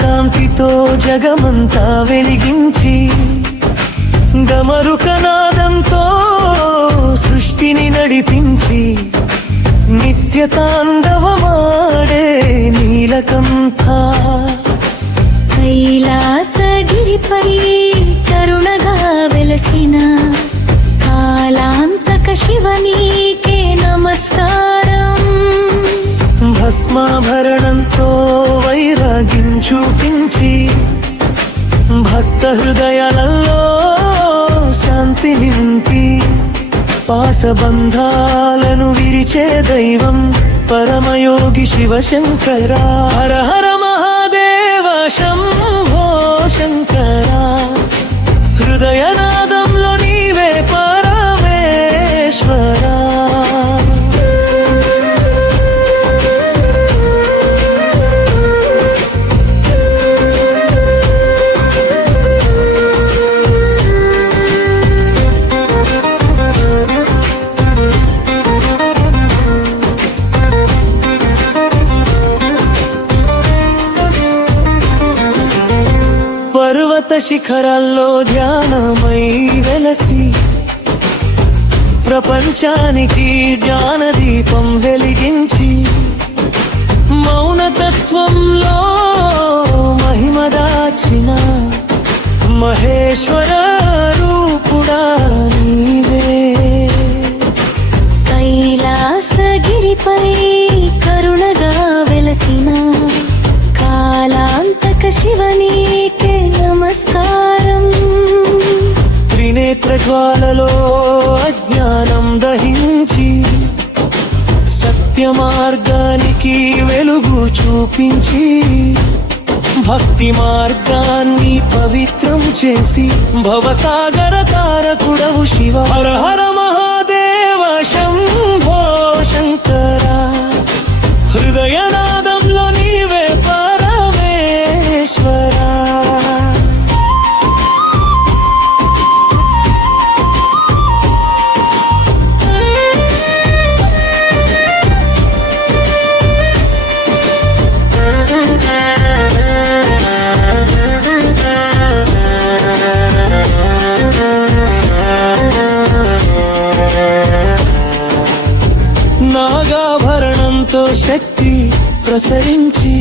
కాంతితో జగమంతా వెలిగించి డమరుకనాదంతో సృష్టిని నడిపించి నిత్య తాండవమాడే నీలకంఠ కైలాసగిరిపై కరుణగా వెలసిన కాలాంతక శివనీకే నమస్కారం. భస్మాభరణంతో వైరాగ్యం చూపించి భక్త హృదయాలలో శాంతి నింపి పాసబంధాలను విరిచే దైవం పరమయోగి శివశంకర. హర హర మహాదేవ శంభో శంకర. హృదయనాదంలో నీవే పరమేశ్వర. పర్వత శిఖరాల్లో ధ్యానమై వెలసి ప్రపంచానికి జ్ఞానదీపం వెలిగించి మౌనతత్వంలో మహిమ దాచిన మహేశ్వర రూపుడా నీవే. కైలాసగిరిపై కరుణగా వెలసిన కాలాంతక శివనీకే నమస్కారం. త్రినేత్ర జ్వాలలో అజ్ఞానం దహించి సత్య మార్గానికి వెలుగు చూపించి భక్తి మార్గాన్ని పవిత్రం చేసి భవసాగర తారకుడవు శివ. హర హర మహాదేవ శంభో శంకర. హృదయనాదంలో నీవే పరమేశ్వర. నాగాభరణంతో శక్తి ప్రసరించి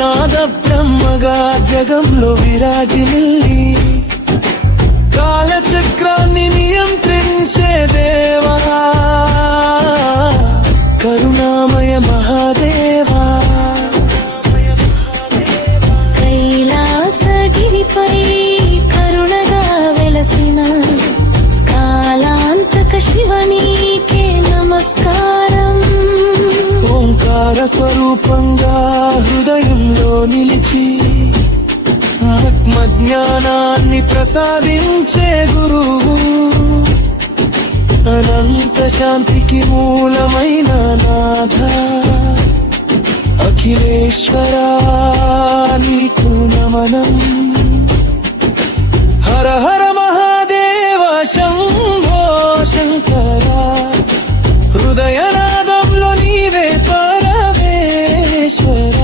నాద బ్రహ్మగా జగంలో విరాజిల్లి కాలచక్రాన్ని నియంత్రించే దేవా కరుణామయ మహాదేవా. కైలాసగిరిపై కరుణగా వెలసిన కాలాంతక శివనీకే నమస్కారం. ఓంకార స్వరూపంగా హృదయంలో నిలిచి ఆత్మజ్ఞానాన్ని ప్రసాదించే గురువు అనంత శాంతికి మూలమైన నాథ అఖిలేశ్వరా నీకు నమనం. హర హర మహాదేవ శంభో శంకర. హృదయనాదంలో నీవే పరమేశ్వర.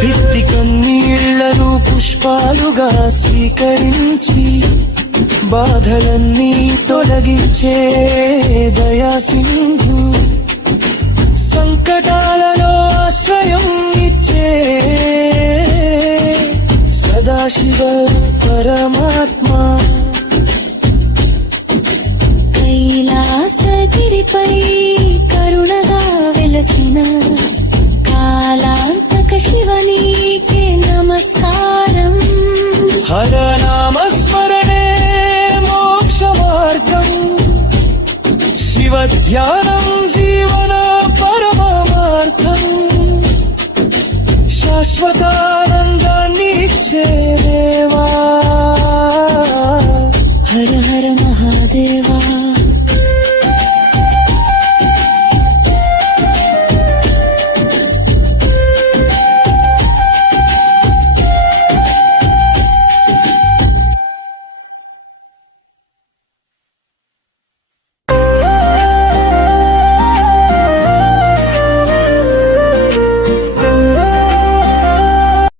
భిత్తి కన్నీళ్లను పుష్పాలుగా స్వీకరించి బాధలన్నీ తొలగించే దయా సింధు సంకటాలలో ఆశ్రయం ఇచ్చే సదాశివ పరమాత్మ. కైలాసగిరిపై కరుణగా వెలసిన కాలాంతక శివనీకే నమస్కారం. హర నామస్మరణే మోక్ష మార్గం. శివ ధ్యానం జీవన పరమార్థం. శాశ్వతానందాన్ని ఇచ్చే దేవా